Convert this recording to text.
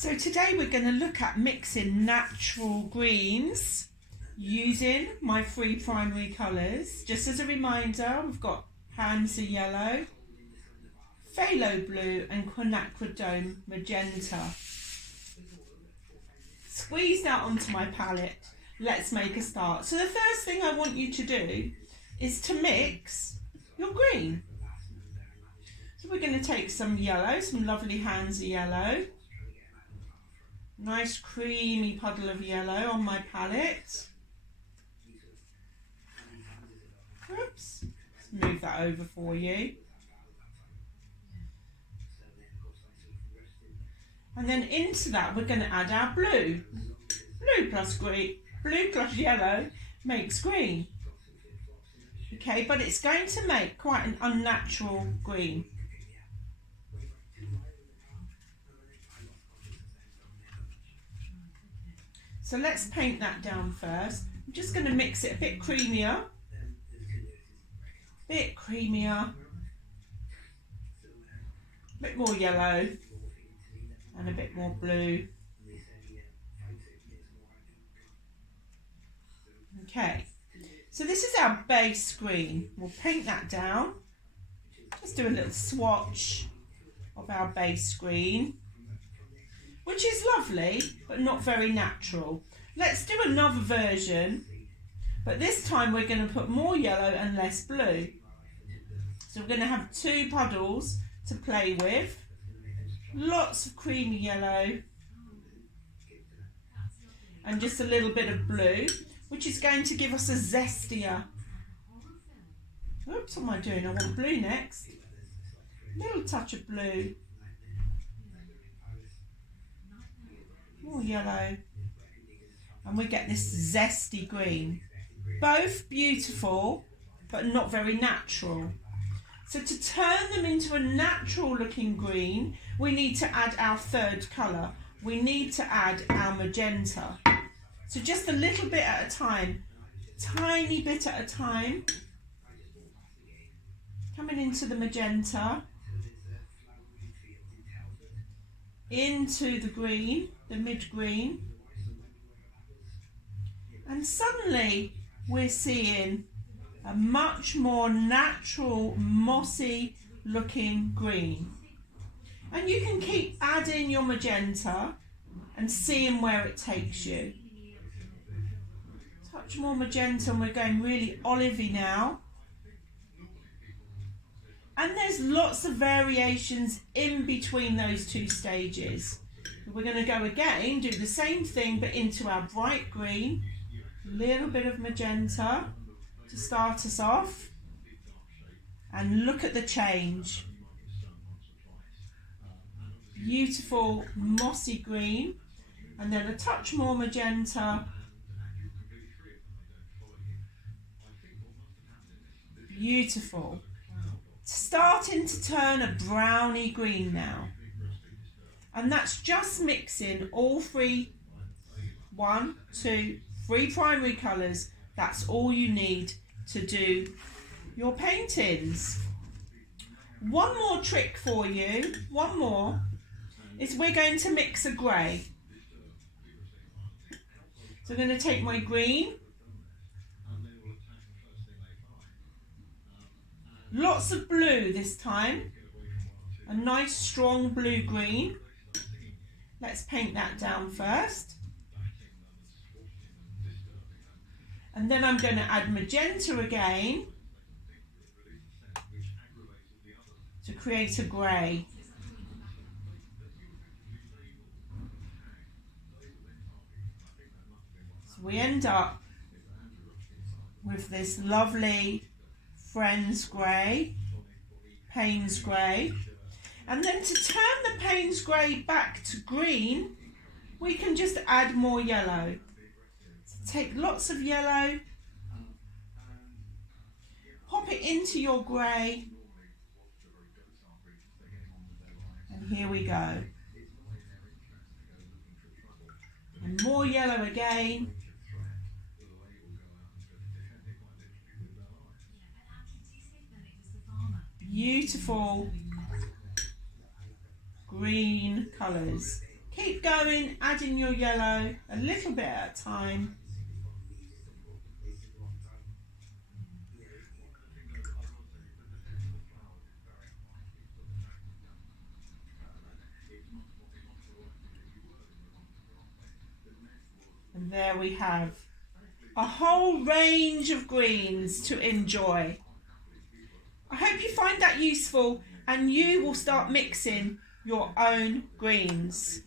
So today we're going to look at mixing natural greens using my 3 primary colours. Just as a reminder, we've got Hansa Yellow, Phthalo Blue and Quinacridone Magenta. Squeeze that onto my palette. Let's make a start. So the first thing I want you to do is to mix your green. So we're going to take some yellow, some lovely Hansa Yellow. Nice creamy puddle of yellow on my palette. Oops, let's move that over for you. And then into that we're going to add our blue. Blue plus green, blue plus yellow makes green. Okay, but it's going to make quite an unnatural green. So let's paint that down first. I'm just going to mix it a bit creamier. A bit more yellow and a bit more blue. Okay, so this is our base green. We'll paint that down. Just do a little swatch of our base green, which is lovely, but not very natural. Let's do another version, but this time we're going to put more yellow and less blue. So we're going to have 2 puddles to play with. Lots of creamy yellow and just a little bit of blue, which is going to give us a zestier. Oops, what am I doing? I want blue next. Little touch of blue. More yellow. And we get this zesty green. Both beautiful, but not very natural. So to turn them into a natural looking green, we need to add our 3rd colour. We need to add our magenta. So just a little bit at a time, tiny bit at a time. Coming into the magenta, into the green, the mid-green. And suddenly we're seeing a much more natural, mossy looking green. And you can keep adding your magenta and seeing where it takes you. Touch more magenta and we're going really olivey now. And there's lots of variations in between those 2 stages. We're going to go again, do the same thing but into our bright green. Little bit of magenta to start us off, and look at the change. Beautiful mossy green, and then a touch more magenta. Beautiful. Starting to turn a browny green now, and that's just mixing all 3 primary colours. That's all you need to do your paintings. One more trick for you, one more, is we're going to mix a grey. So I'm going to take my green, lots of blue this time, a nice strong blue green. Let's paint that down first. And then I'm going to add magenta again to create a grey. So we end up with this lovely Friends grey, Payne's grey. And then to turn the Payne's grey back to green, we can just add more yellow. Take lots of yellow, pop it into your grey, and here we go. And more yellow again. Beautiful green colours. Keep going, adding your yellow a little bit at a time. And there we have a whole range of greens to enjoy. I hope you find that useful and you will start mixing your own greens.